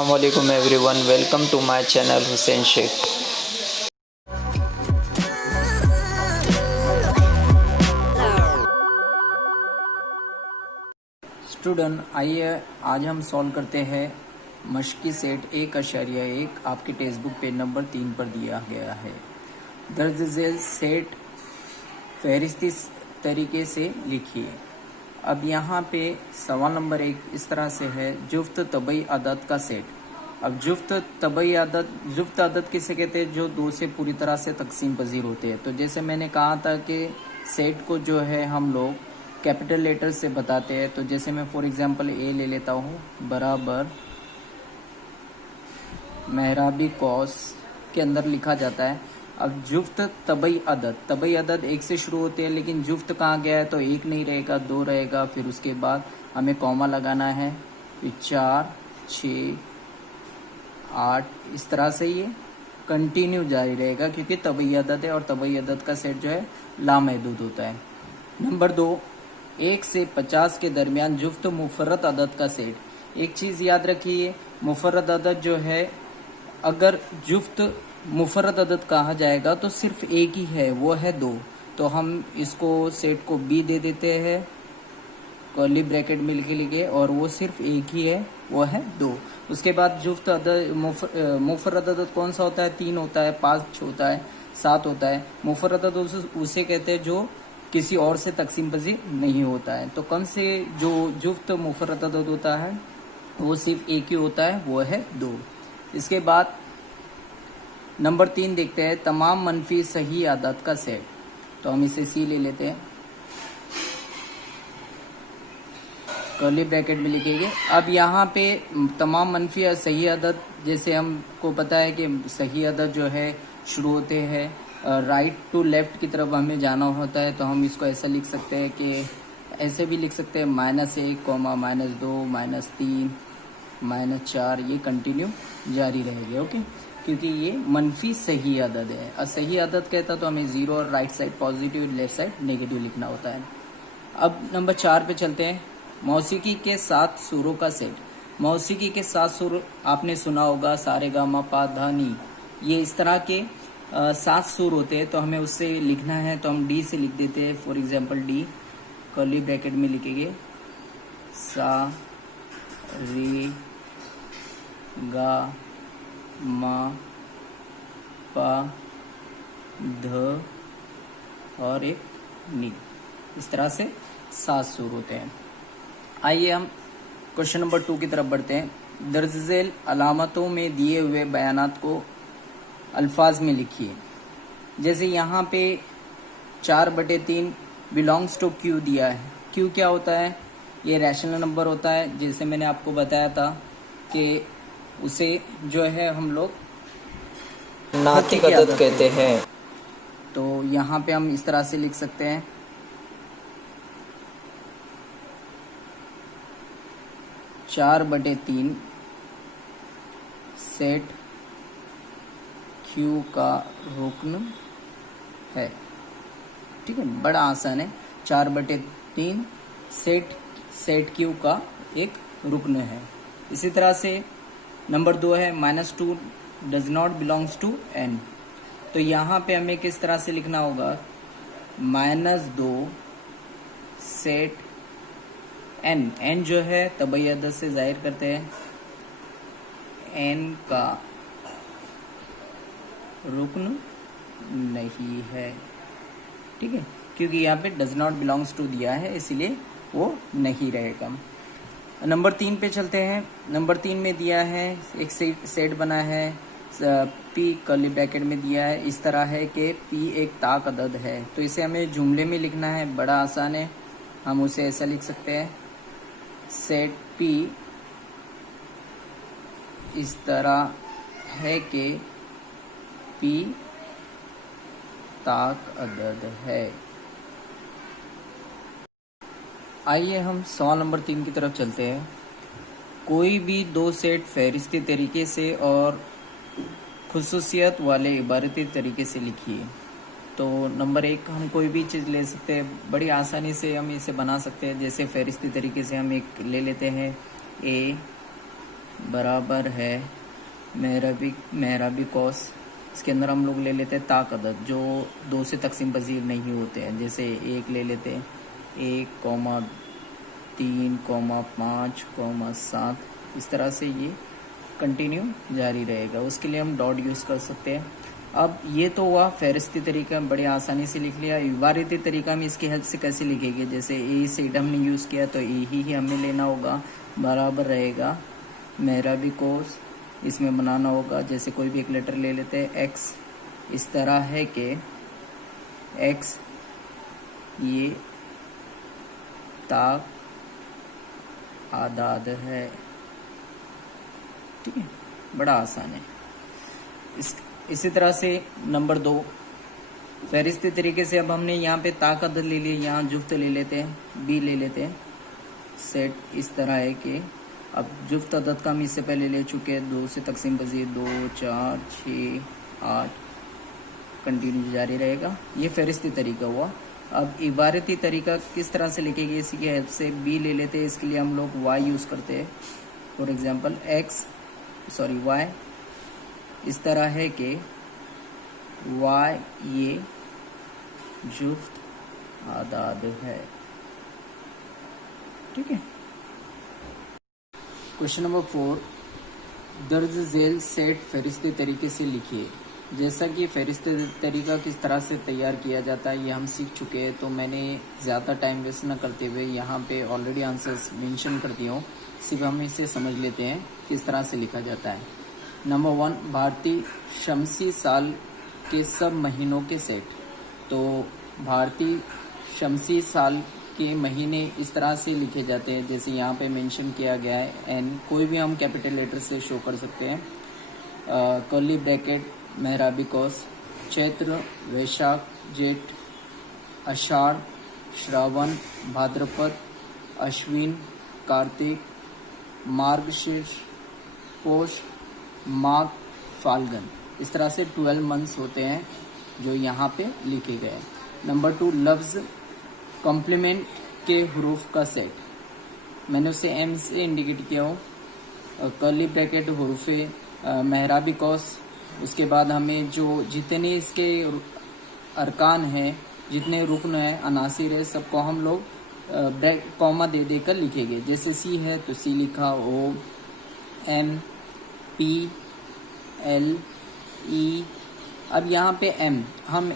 Assalamualaikum everyone, welcome to my channel Hussein Sheikh. Student आइए आज हम सॉल्व करते हैं मशकी सेट 1.1 आपके टेक्स्ट बुक पेज नंबर 3 पर दिया गया है। दर्ज झेल सेट फहरिस्ती तरीके से लिखिए। अब यहाँ पे सवाल नंबर 1 इस तरह से है, जुफ्त तबई आदत का सेट। अब जुफ्त आदत किसे कहते हैं? जो दो से पूरी तरह से तकसीम पजीर होते हैं। तो जैसे मैंने कहा था कि सेट को जो है हम लोग कैपिटल लेटर से बताते हैं। तो जैसे मैं फॉर एग्जांपल ए ले लेता हूँ, बराबर मेहराबी कौस के अंदर लिखा जाता है। अब जुफ्त तबई अदद एक से शुरू होते हैं, लेकिन जुफ्त कहाँ गया है? तो एक नहीं रहेगा, दो रहेगा। फिर उसके बाद हमें कॉमा लगाना है, फिर 4, 6, 8 इस तरह से ये कंटिन्यू जारी रहेगा, क्योंकि तबई अदद है और तबई अदद का सेट जो है लामहदूद होता है। नंबर 2, 1 से 50 के दरमियान जुफ्त मुफर्रद अदद का सेट। एक चीज़ याद रखिए, मुफर्रद अदद जो है, अगर जुफ्त मुफर्रद अदद कहा जाएगा तो सिर्फ एक ही है, वो है 2। तो हम इसको सेट को बी दे देते हैं, कर्ली ब्रैकेट में लिखे और वो सिर्फ एक ही है, वो है 2। उसके बाद जुफ्त अदद मुफर्रद अदद कौन सा होता है? 3 होता है, 5 होता है, 7 होता है। मुफर्रद अदद उसे कहते हैं जो किसी और से तकसीम पजीर नहीं होता है। तो कम से जो जुफ्त मुफर्रद अदद होता है वो सिर्फ एक ही होता है, वो है 2। इसके बाद नंबर 3 देखते हैं, तमाम मनफी सही आदत का सेट। तो हम इसे सी ले लेते हैं, कर्ली ब्रैकेट में लिखेंगे। अब यहाँ पे तमाम मनफी या सही आदत, जैसे हमको पता है कि सही आदत जो है शुरू होते हैं राइट टू लेफ्ट की तरफ हमें जाना होता है। तो हम इसको ऐसा लिख सकते हैं कि ऐसे भी लिख सकते हैं, -1, -2, -3, -4 ये कंटिन्यू जारी रहेगी। ओके, क्योंकि ये मनफी सही आदत है। और सही आदत कहता तो हमें 0 और right side positive, left side negative लिखना होता है। अब नंबर 4 पे चलते हैं, मौसीकी के 7 सुरों का सेट। मौसीकी के 7 सुर आपने सुना होगा, सारे गा मा पा धा नी, ये इस तरह के 7 सुर होते हैं। तो हमें उससे लिखना है, तो हम डी से लिख देते हैं। For example D, curly bracket में लिखेंगे, सा रे गा मा पा ध और एक नी, इस तरह से 7 सुर होते हैं। आइए हम क्वेश्चन नंबर 2 की तरफ बढ़ते हैं। दर्ज झेल अलामतों में दिए हुए बयानात को अल्फाज में लिखिए। जैसे यहाँ पे 4/3 बिलोंग्स टू क्यू दिया है। क्यू क्या होता है? ये रैशनल नंबर होता है। जैसे मैंने आपको बताया था कि उसे जो है हम लोग नातिक अदद कहते हैं। तो यहाँ पे हम इस तरह से लिख सकते हैं, 4/3 सेट क्यू का रुकन है। ठीक है, बड़ा आसान है। 4/3 सेट क्यू का एक रुकन है। इसी तरह से नंबर 2 है, -2 does not belongs to n। तो यहाँ पे हमें किस तरह से लिखना होगा? -2 सेट n जो है तबई अदद से जाहिर करते हैं, n का रुकन नहीं है। ठीक है, क्योंकि यहाँ पे डज नॉट बिलोंग्स टू दिया है, इसलिए वो नहीं रहेगा। नंबर 3 पे चलते हैं। नंबर 3 में दिया है, एक सेट बना है, P कर्ली ब्रैकेट में दिया है। इस तरह है कि P एक ताक अदद है। तो इसे हमें जुमले में लिखना है, बड़ा आसान है। हम उसे ऐसा लिख सकते हैं, सेट P इस तरह है कि P ताक अदद है। आइए हम सवाल नंबर 3 की तरफ चलते हैं। कोई भी 2 सेट फहरिस्ती तरीके से और खुसूसियत वाले इबारती तरीके से लिखिए। तो नंबर 1 हम कोई भी चीज़ ले सकते हैं, बड़ी आसानी से हम इसे बना सकते हैं। जैसे फहरिस्ती तरीके से हम एक ले लेते हैं, A बराबर है मेहराबी कॉस। इसके अंदर हम लोग ले लेते हैं ताक अदद जो 2 से तकसीम पजीर नहीं होते हैं। जैसे 1 ले लेते हैं, 1,3,5,7। इस तरह से ये कंटिन्यू जारी रहेगा। उसके लिए हम डॉट यूज़ कर सकते हैं। अब ये तो हुआ फहरिस्ती तरीका, बड़े आसानी से लिख लिया। इबारती तरीका में इसकी हेल्प से कैसे लिखेंगे, जैसे ए से हमने यूज़ किया तो ए ही हमें लेना होगा, बराबर रहेगा मेहराबी कोस। इसमें बनाना होगा, जैसे कोई भी एक लेटर ले लेते हैं एक्स। इस तरह है कि एक्स ये ताक आदाद है। ठीक है, बड़ा आसान है। इसी तरह से नंबर 2 फहरिस्ती तरीके से अब हमने यहाँ पे ताक अदद ले लिए, यहाँ जुफ्त ले लेते हैं, बी ले लेते हैं। सेट इस तरह है कि अब जुफ्त अदद का हम इससे पहले ले चुके हैं, 2 से तकसीम पजीर 2, 4, 6, 8 कंटिन्यू जारी रहेगा। ये फहरिस्ती तरीका हुआ। अब इबारती तरीका किस तरह से लिखेंगे, इसी की हेल्प से बी ले लेते हैं। इसके लिए हम लोग वाई यूज़ करते हैं। फॉर एग्जांपल वाई इस तरह है कि वाई ये जुफ्त आदाद है। ठीक है। क्वेश्चन नंबर 4 दर्ज झेल सेट फहरिस्ती तरीके से लिखिए। जैसा कि फहरिस्ती तरीका किस तरह से तैयार किया जाता है ये हम सीख चुके हैं, तो मैंने ज़्यादा टाइम वेस्ट न करते हुए यहाँ पे ऑलरेडी आंसर्स मेंशन कर दिए हूँ। सिर्फ हम इसे समझ लेते हैं किस तरह से लिखा जाता है। नंबर 1 भारतीय शमसी साल के सब महीनों के सेट। तो भारतीय शमसी साल के महीने इस तरह से लिखे जाते हैं जैसे यहाँ पे मेंशन किया गया है। एन कोई भी हम कैपिटल लेटर से शो कर सकते हैं। कर्ली ब्रैकेट मेहराबी कॉस, चैत्र, वैशाख, जेठ, आषाढ़, श्रावण, भाद्रपद, अश्विन, कार्तिक, मार्गशीर्ष, पोष, माघ, फाल्गुन। इस तरह से 12 मंथ्स होते हैं जो यहाँ पे लिखे गए हैं। नंबर 2 लफ्ज़ कॉम्प्लीमेंट के हरूफ का सेट। मैंने उसे एम से इंडिकेट किया हो। कर्ली ब्रैकेट हरूफे मेहराबी कॉस। उसके बाद हमें जो जितने इसके अरकान हैं, जितने रुकन हैं, अनासिर है, सबको हम लोग कॉमा दे देकर लिखेंगे। जैसे सी है तो सी लिखा, ओ, एम, पी, एल, ई। अब यहाँ पे एम हम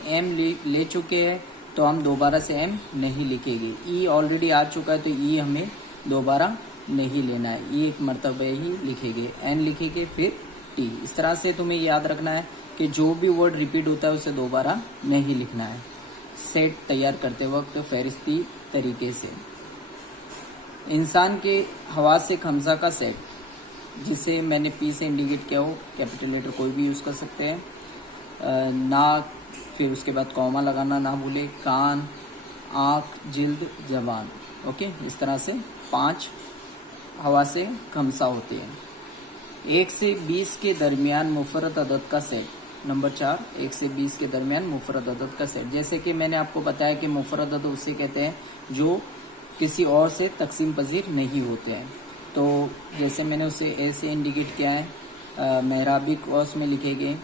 ले चुके हैं तो हम दोबारा से एम नहीं लिखेंगे। ई ऑलरेडी आ चुका है तो ई हमें दोबारा नहीं लेना है, ई एक मरतबा ही लिखेंगे। एन लिखेंगे फिर टी। इस तरह से तुम्हें याद रखना है कि जो भी वर्ड रिपीट होता है उसे दोबारा नहीं लिखना है सेट तैयार करते वक्त फहरिस्ती तरीके से। इंसान के हवास से खमसा का सेट, जिसे मैंने पी से इंडिकेट किया हो, कैपिटल लेटर कोई भी यूज़ कर सकते हैं। नाक, फिर उसके बाद कॉमा लगाना ना भूले, कान, आँख, जिल्द, जबान। ओके, इस तरह से 5 हवा से खमसा होते हैं। 1 से 20 के दरमियान मुफरत अदद का सेट। नंबर 4 1 से 20 के दरमियान मुफरत अदद का सेट। जैसे कि मैंने आपको बताया कि मुफरत अदद उसे कहते हैं जो किसी और से तकसीम पजीर नहीं होते हैं। तो जैसे मैंने उसे ए से इंडिकेट किया है, मेहराबी कॉस में लिखेंगे।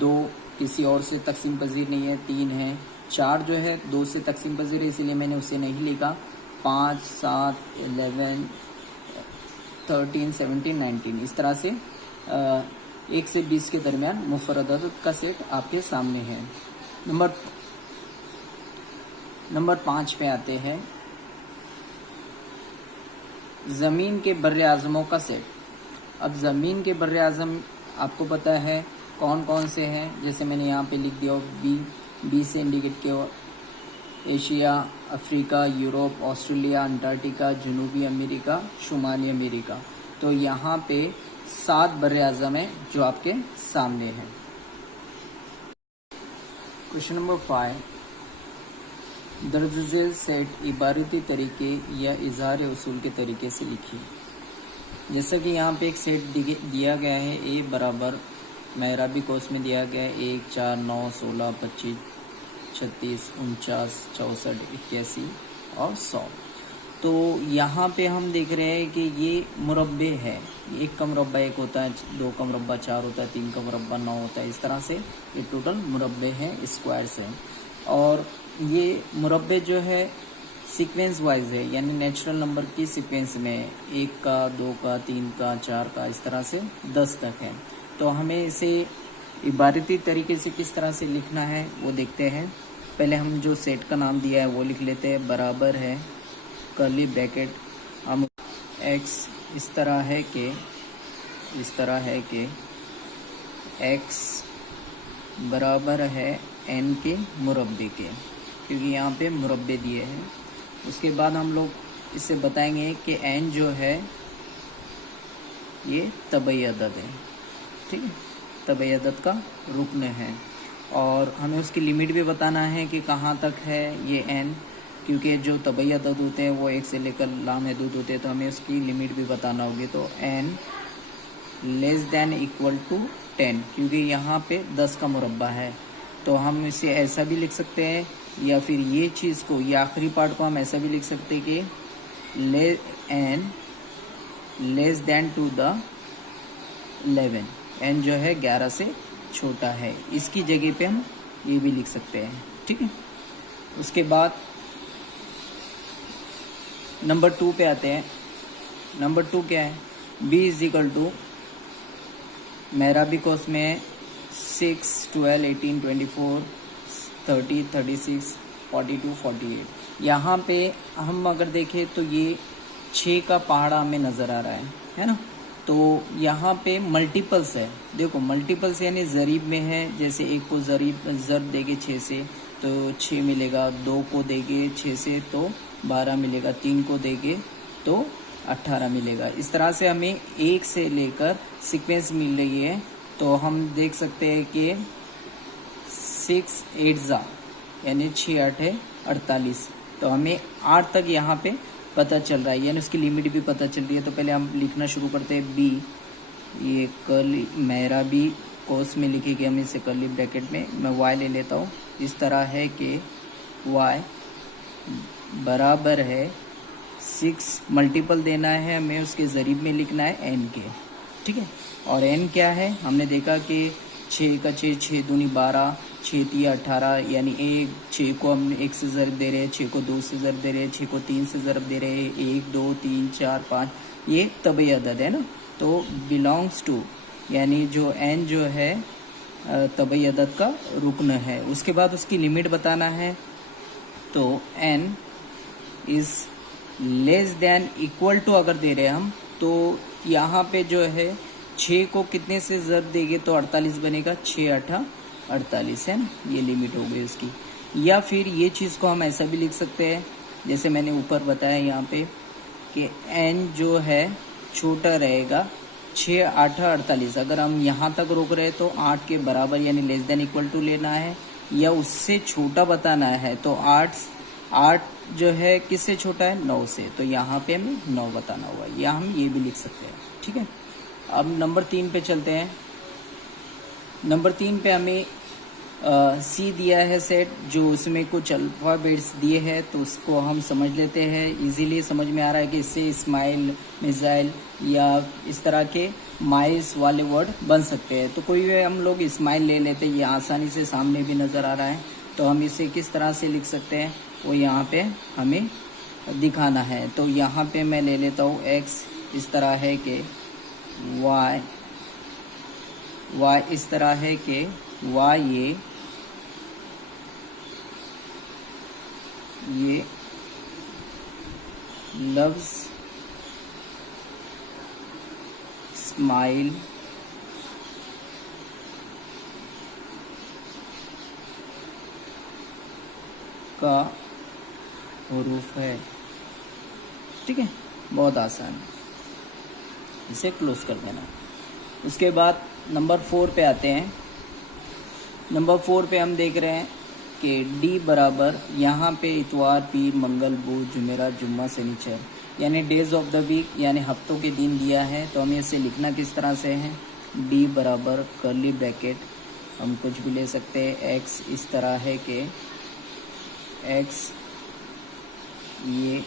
2 किसी और से तकसीम पजीर नहीं है, 3 है। 4 जो है 2 से तकसीम पजीर है, इसीलिए मैंने उसे नहीं लिखा। 5, 7, 11, 13, 17, 19। इस तरह से 1 से 20 के दरमियान मुफरत अदद का सेट आपके सामने है। नंबर 5 पे आते हैं ज़मीन के बर्रे आज़मों का सेट। अब ज़मीन के बर्रे आज़म आपको पता है कौन कौन से हैं, जैसे मैंने यहाँ पे लिख दिया बी से इंडिकेट किया। Asia, Africa, Europe, Australia, Antarctica, जनूबी अमेरिका, शुमाली अमेरिका। तो यहाँ पे 7 बर्रे आज़म हैं जो आपके सामने हैं। क्वेश्चन नंबर 5 दर्ज झेल सेट इबारती तरीके या इजहार उसूल के तरीके से लिखिए। जैसा कि यहाँ पे एक सेट दिया गया है, ए बराबर मेहराबी कोर्स में दिया गया है 1, 4, 9, 16, 25, 36, 49, 64, 81 और 100। तो यहाँ पे हम देख रहे हैं कि ये मुरब्बे है। एक का मुरब्बा एक होता है, दो का मुरब्बा चार होता है, तीन का मुरब्बा 9 होता है। इस तरह से ये टोटल मुरब्बे हैं, स्क्वायर्स हैं। और ये मुरब्बे जो है सीक्वेंस वाइज है, यानी नेचुरल नंबर की सीक्वेंस में 1 का 2 का 3 का 4 का इस तरह से 10 तक है। तो हमें इसे इबारती तरीके से किस तरह से लिखना है वो देखते हैं। पहले हम जो सेट का नाम दिया है वो लिख लेते हैं, बराबर है कर्ली ब्रैकेट हम x इस तरह है कि x बराबर है n के मुरब्बे के, क्योंकि यहाँ पे मुरब्बे दिए हैं। उसके बाद हम लोग इससे बताएंगे कि n जो है ये तबई अदद है, ठीक है, तबई अदद का रुकन है। और हमें उसकी लिमिट भी बताना है कि कहाँ तक है ये n, क्योंकि जो तबई अदद होते हैं वो 1 से लेकर लामहदूद होते हैं, तो हमें उसकी लिमिट भी बताना होगी। तो n less than equal to 10, क्योंकि यहाँ पे 10 का मुरब्बा है, तो हम इसे ऐसा भी लिख सकते हैं, या फिर ये चीज़ को, ये आखिरी पार्ट को हम ऐसा भी लिख सकते हैं कि n less than to the 11, n जो है 11 से छोटा है। इसकी जगह पे हम ये भी लिख सकते हैं, ठीक है। उसके बाद नंबर 2 पे आते हैं। नंबर 2 क्या है, b इज इक्वल टू मेरा भी कोर्स में 6, 12, 18, 24, 30, 36, 42, 48। यहाँ पे हम अगर देखें तो ये 6 का पहाड़ा हमें नज़र आ रहा है ना। तो यहाँ पे मल्टीपल्स है, देखो मल्टीपल्स यानी ज़रीब में है। जैसे एक को ज़रब देंगे 6 से तो 6 मिलेगा, 2 को देंगे 6 से तो 12 मिलेगा, 3 को देंगे तो 18 मिलेगा। इस तरह से हमें 1 से लेकर सीक्वेंस मिल रही है। तो हम देख सकते हैं कि 6 8 यानी 6 8 है 48, तो हमें 8 तक यहाँ पे पता चल रहा है, यानी उसकी लिमिट भी पता चल रही है। तो पहले हम लिखना शुरू करते हैं बी, ये कर्ली मेरा भी कोर्स में लिखेंगे हम इसे कर्ली ब्रैकेट में। मैं y ले लेता हूँ। इस तरह है कि y बराबर है 6, मल्टीपल देना है हमें, उसके ज़रीब में लिखना है n के, ठीक है। और n क्या है, हमने देखा कि 6 का 6, 6 दूनी 12, 6 3 18, यानी 6 को हम 1 से ज़रब दे रहे हैं, 6 को 2 से ज़रब दे रहे हैं, 6 को 3 से ज़रब दे रहे हैं, 1 2 3 4 5, ये तबई अदद है ना। तो बिलोंग्स टू, यानी जो n जो है तबई अदद का रुकन है। उसके बाद उसकी लिमिट बताना है। तो n is less than equal to अगर दे रहे हैं हम, तो यहाँ पे जो है 6 को कितने से ज़रब देंगे तो 48 बनेगा, 6 8 48 है ना, ये लिमिट हो गई उसकी। या फिर ये चीज़ को हम ऐसा भी लिख सकते हैं, जैसे मैंने ऊपर बताया यहाँ पे कि n जो है छोटा रहेगा 6 8 48। अगर हम यहाँ तक रोक रहे हैं तो 8 के बराबर यानी लेस देन इक्वल टू लेना है, या उससे छोटा बताना है तो 8 जो है किससे छोटा है, 9 से, तो यहाँ पे हमें 9 बताना हुआ, या हम ये भी लिख सकते हैं, ठीक है। अब नंबर 3 पे चलते हैं। नंबर 3 पे हमें सी दिया है सेट, जो उसमें कुछ अल्फ़ाबेट्स दिए हैं, तो उसको हम समझ लेते हैं। इजीली समझ में आ रहा है कि इससे इस्माइल, मिसाइल या इस तरह के माइस वाले वर्ड बन सकते हैं। तो कोई भी हम लोग इस्माइल ले लेते हैं, ये आसानी से सामने भी नज़र आ रहा है। तो हम इसे किस तरह से लिख सकते हैं वो यहाँ पे हमें दिखाना है। तो यहाँ पे मैं ले लेता हूँ x, इस तरह है कि y इस तरह है कि y ये लफ्ज़ स्माइल का हुरूफ है, ठीक है, बहुत आसान है, इसे क्लोज कर देना। उसके बाद नंबर 4 पे आते हैं। नंबर 4 पे हम देख रहे हैं कि डी बराबर, यहाँ पे इतवार, पीर, मंगल, बुध, जुमेरात, जुम्मा, शनिचर, यानी डेज ऑफ द वीक यानी हफ्तों के दिन दिया है। तो हमें इसे लिखना किस तरह से है, डी बराबर कर्ली ब्रैकेट, हम कुछ भी ले सकते हैं, एक्स इस तरह है कि एक्स ये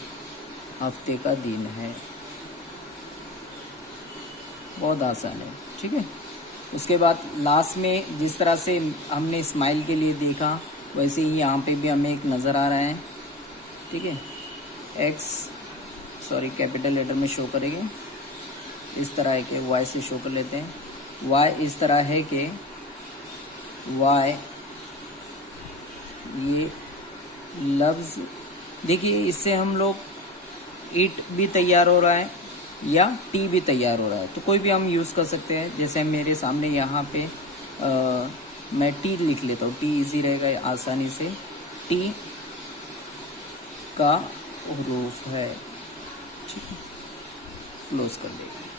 हफ्ते का दिन है। बहुत आसान है, ठीक है। उसके बाद लास्ट में जिस तरह से हमने स्माइल के लिए देखा वैसे ही यहाँ पे भी हमें एक नज़र आ रहा है, ठीक है। कैपिटल लेटर में शो करेंगे, इस तरह है कि वाई से शो कर लेते हैं। वाई इस तरह है कि वाई ये लफ्ज़ देखिए, इससे हम लोग ईट भी तैयार हो रहा है या टी भी तैयार हो रहा है, तो कोई भी हम यूज़ कर सकते हैं। जैसे मेरे सामने यहाँ पे मैं टी लिख लेता हूँ, टी इजी रहेगा आसानी से। टी का हरूफ है, ठीक है, क्लोज कर देंगे।